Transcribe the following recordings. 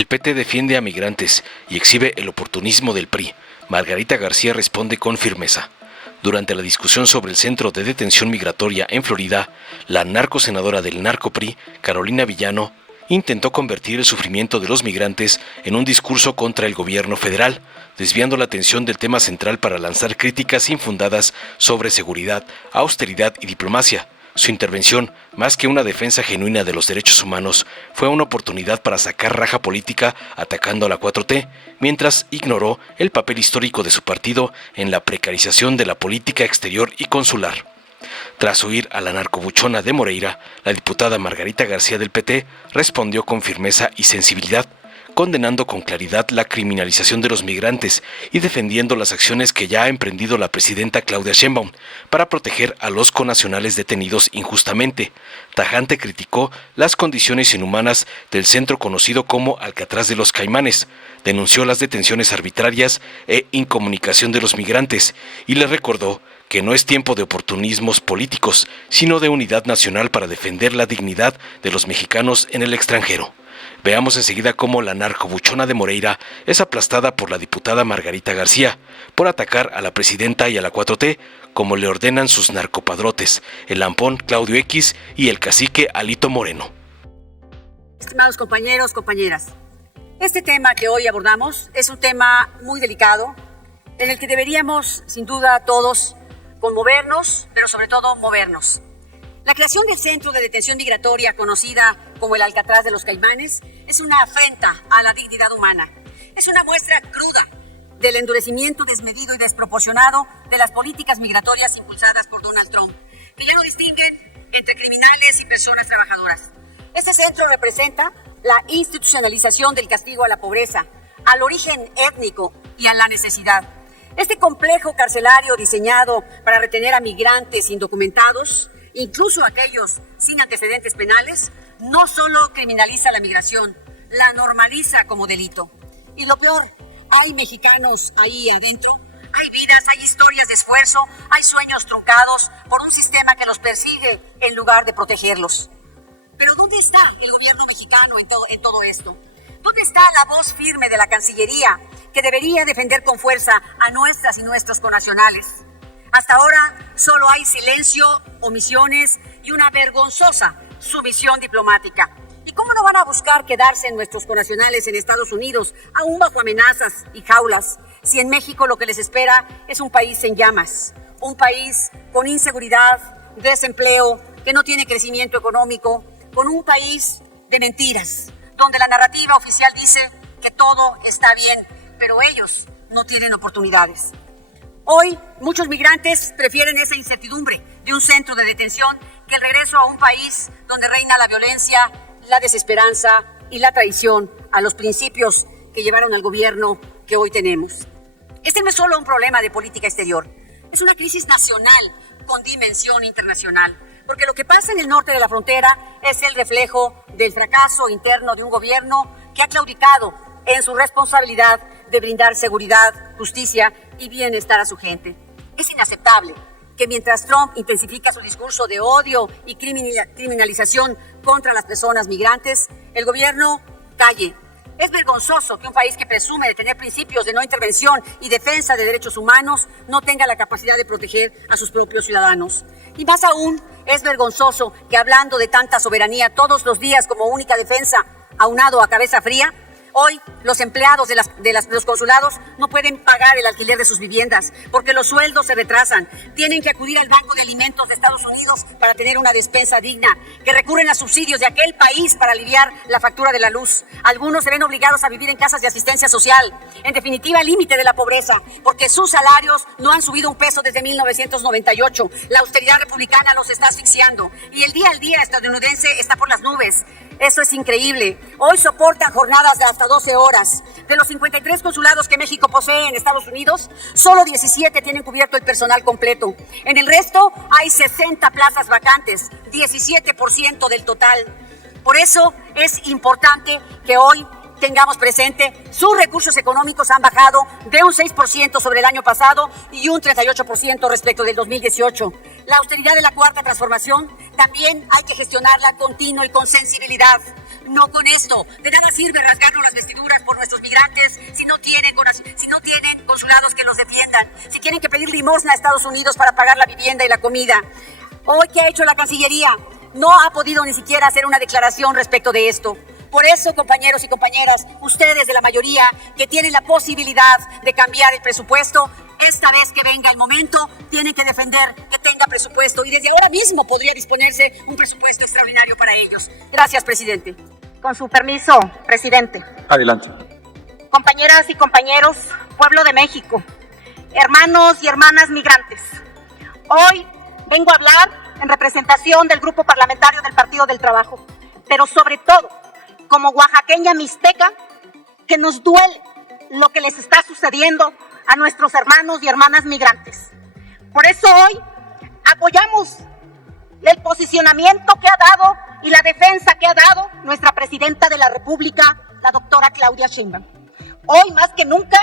El PT defiende a migrantes y exhibe el oportunismo del PRI. Margarita García responde con firmeza. Durante la discusión sobre el centro de detención migratoria en Florida, la narcosenadora del narco-PRI, Carolina Villano, intentó convertir el sufrimiento de los migrantes en un discurso contra el gobierno federal, desviando la atención del tema central para lanzar críticas infundadas sobre seguridad, austeridad y diplomacia. Su intervención, más que una defensa genuina de los derechos humanos, fue una oportunidad para sacar raja política atacando a la 4T, mientras ignoró el papel histórico de su partido en la precarización de la política exterior y consular. Tras oír a la narcobuchona de Moreira, la diputada Margarita García del PT respondió con firmeza y sensibilidad, condenando con claridad la criminalización de los migrantes y defendiendo las acciones que ya ha emprendido la presidenta Claudia Sheinbaum para proteger a los connacionales detenidos injustamente. Tajante criticó las condiciones inhumanas del centro conocido como Alcatraz de los Caimanes, denunció las detenciones arbitrarias e incomunicación de los migrantes y le recordó que no es tiempo de oportunismos políticos, sino de unidad nacional para defender la dignidad de los mexicanos en el extranjero. Veamos enseguida cómo la narcobuchona de Moreira es aplastada por la diputada Margarita García por atacar a la presidenta y a la 4T, como le ordenan sus narcopadrotes, el lampón Claudio X y el cacique Alito Moreno. Estimados compañeros, compañeras, este tema que hoy abordamos es un tema muy delicado en el que deberíamos, sin duda, todos conmovernos, pero sobre todo movernos. La creación del Centro de Detención Migratoria, conocida como el Alcatraz de los Caimanes, es una afrenta a la dignidad humana. Es una muestra cruda del endurecimiento desmedido y desproporcionado de las políticas migratorias impulsadas por Donald Trump, que ya no distinguen entre criminales y personas trabajadoras. Este centro representa la institucionalización del castigo a la pobreza, al origen étnico y a la necesidad. Este complejo carcelario diseñado para retener a migrantes indocumentados, incluso aquellos sin antecedentes penales, no solo criminaliza la migración, la normaliza como delito. Y lo peor, hay mexicanos ahí adentro, hay vidas, hay historias de esfuerzo, hay sueños truncados por un sistema que los persigue en lugar de protegerlos. Pero ¿dónde está el gobierno mexicano en todo esto? ¿Dónde está la voz firme de la Cancillería que debería defender con fuerza a nuestras y nuestros connacionales? Hasta ahora solo hay silencio, omisiones y una vergonzosa sumisión diplomática. ¿Y cómo no van a buscar quedarse nuestros connacionales en Estados Unidos, aún bajo amenazas y jaulas, si en México lo que les espera es un país en llamas, un país con inseguridad, desempleo, que no tiene crecimiento económico, con un país de mentiras, donde la narrativa oficial dice que todo está bien, pero ellos no tienen oportunidades? Hoy, muchos migrantes prefieren esa incertidumbre de un centro de detención que el regreso a un país donde reina la violencia, la desesperanza y la traición a los principios que llevaron al gobierno que hoy tenemos. Este no es solo un problema de política exterior, es una crisis nacional con dimensión internacional, porque lo que pasa en el norte de la frontera es el reflejo del fracaso interno de un gobierno que ha claudicado en su responsabilidad de brindar seguridad, justicia y bienestar a su gente. Es inaceptable que mientras Trump intensifica su discurso de odio y criminalización contra las personas migrantes, el gobierno calle. Es vergonzoso que un país que presume de tener principios de no intervención y defensa de derechos humanos no tenga la capacidad de proteger a sus propios ciudadanos. Y más aún, es vergonzoso que hablando de tanta soberanía todos los días como única defensa, aunado a cabeza fría, hoy los empleados de los consulados no pueden pagar el alquiler de sus viviendas porque los sueldos se retrasan. Tienen que acudir al Banco de Alimentos de Estados Unidos para tener una despensa digna, que recurren a subsidios de aquel país para aliviar la factura de la luz. Algunos se ven obligados a vivir en casas de asistencia social. En definitiva, el límite de la pobreza, porque sus salarios no han subido un peso desde 1998. La austeridad republicana los está asfixiando y el día al día estadounidense está por las nubes. Eso es increíble. Hoy soportan jornadas de hasta 12 horas. De los 53 consulados que México posee en Estados Unidos, solo 17 tienen cubierto el personal completo. En el resto hay 60 plazas vacantes, 17% del total. Por eso es importante que hoy tengamos presente, sus recursos económicos han bajado de un 6% sobre el año pasado y un 38% respecto del 2018. La austeridad de la Cuarta Transformación también hay que gestionarla continuo y con sensibilidad. No con esto, de nada sirve rasgarnos las vestiduras migrantes si no tienen consulados que los defiendan, si tienen que pedir limosna a Estados Unidos para pagar la vivienda y la comida? Hoy, ¿qué ha hecho la Cancillería? No ha podido ni siquiera hacer una declaración respecto de esto. Por eso, compañeros y compañeras, ustedes de la mayoría que tienen la posibilidad de cambiar el presupuesto, esta vez que venga el momento, tienen que defender que tenga presupuesto y desde ahora mismo podría disponerse un presupuesto extraordinario para ellos. Gracias, presidente. Con su permiso, presidente. Adelante. Compañeras y compañeros, pueblo de México, hermanos y hermanas migrantes, hoy vengo a hablar en representación del Grupo Parlamentario del Partido del Trabajo, pero sobre todo, como oaxaqueña mixteca, que nos duele lo que les está sucediendo a nuestros hermanos y hermanas migrantes. Por eso hoy apoyamos el posicionamiento que ha dado y la defensa que ha dado nuestra Presidenta de la República, la doctora Claudia Sheinbaum. Hoy más que nunca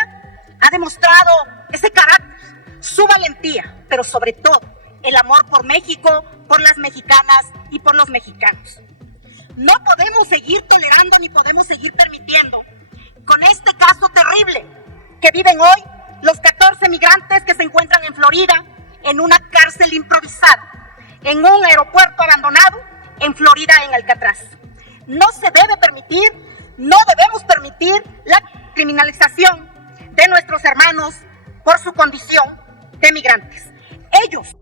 ha demostrado ese carácter, su valentía, pero sobre todo el amor por México, por las mexicanas y por los mexicanos. No podemos seguir tolerando ni podemos seguir permitiendo con este caso terrible que viven hoy los 14 migrantes que se encuentran en Florida en una cárcel improvisada, en un aeropuerto abandonado en Florida, en Alcatraz. No se debe permitir, no debemos permitir la criminalización de nuestros hermanos por su condición de migrantes. Ellos,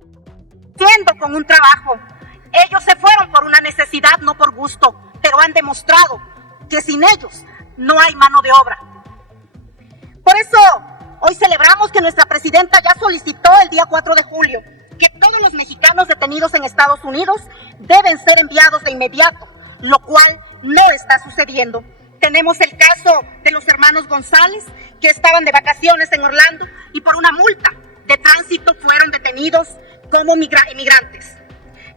siendo con un trabajo, ellos se fueron por una necesidad, no por gusto, pero han demostrado que sin ellos no hay mano de obra. Por eso, hoy celebramos que nuestra presidenta ya solicitó el día 4 de julio que todos los mexicanos detenidos en Estados Unidos deben ser enviados de inmediato, lo cual no está sucediendo. Tenemos el caso de los hermanos González, que estaban de vacaciones en Orlando y por una multa de tránsito fueron detenidos como inmigrantes,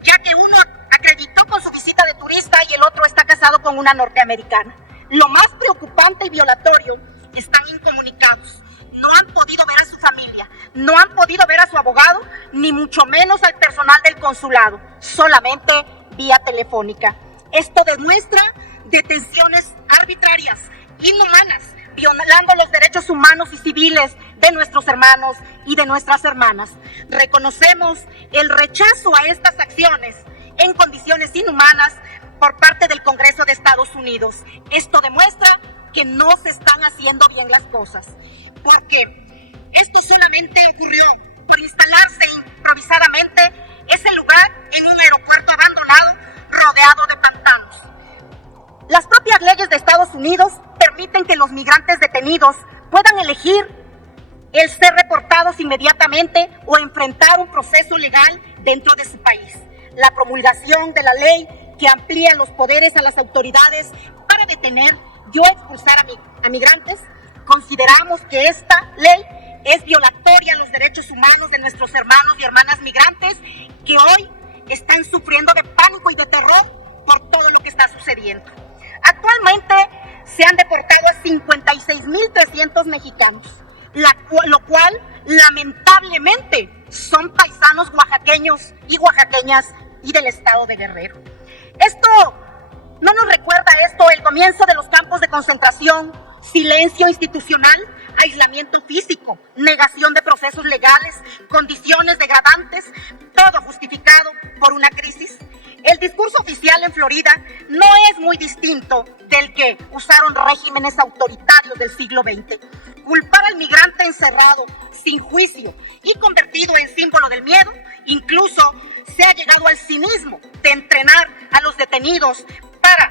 ya que uno acreditó con su visita de turista y el otro está casado con una norteamericana. Lo más preocupante y violatorio, están incomunicados. No han podido ver a su familia, no han podido ver a su abogado, ni mucho menos al personal del consulado, solamente vía telefónica. Esto demuestra detenciones arbitrarias, inhumanas, violando los derechos humanos y civiles de nuestros hermanos y de nuestras hermanas. Reconocemos el rechazo a estas acciones en condiciones inhumanas por parte del Congreso de Estados Unidos. Esto demuestra que no se están haciendo bien las cosas, porque esto solamente ocurrió por instalarse improvisadamente ese lugar en un aeropuerto abandonado rodeado de pantanos. Las propias leyes de Estados Unidos permiten que los migrantes detenidos puedan elegir el ser reportados inmediatamente o enfrentar un proceso legal dentro de su país. La promulgación de la ley que amplía los poderes a las autoridades para detener y expulsar a migrantes, consideramos que esta ley es violatoria a los derechos humanos de nuestros hermanos y hermanas migrantes que hoy están sufriendo de pánico y de terror por todo lo que está sucediendo. Actualmente se han deportado a 56.300 mexicanos, lo cual lamentablemente son paisanos oaxaqueños y oaxaqueñas y del estado de Guerrero. ¿No nos recuerda esto el comienzo de los campos de concentración, silencio institucional, aislamiento físico, negación de procesos legales, condiciones degradantes, todo justificado por una crisis? El discurso oficial en Florida no es muy distinto del que usaron regímenes autoritarios del siglo XX. Culpar al migrante encerrado, sin juicio y convertido en símbolo del miedo, incluso se ha llegado al cinismo de entrenar a los detenidos para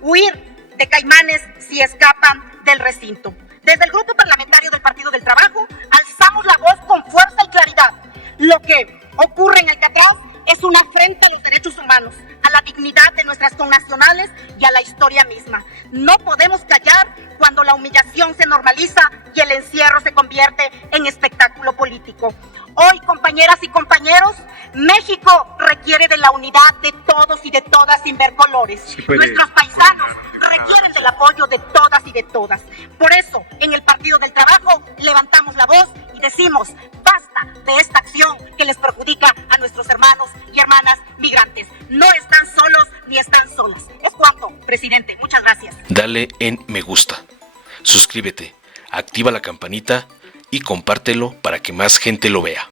huir de caimanes si escapan del recinto. Desde el Grupo Parlamentario del Partido del Trabajo alzamos la voz con fuerza y claridad. Lo que ocurre en Alcatraz es una afrenta a los derechos humanos, a la dignidad de nuestras connacionales y a la historia misma. No podemos callar cuando la humillación se normaliza y el encierro se convierte en espectáculo político. Hoy, compañeras y compañeros, México requiere de la unidad de todos y de todas sin ver colores. Nuestros paisanos requieren del apoyo de todas y de todas. Por eso, en el Partido del Trabajo, levantamos la voz y decimos, basta de esta acción que les perjudica a nuestros hermanos y hermanas migrantes. No están solos ni están solas. Es cuanto, presidente. Muchas gracias. Dale en me gusta. suscríbete, activa la campanita y compártelo para que más gente lo vea.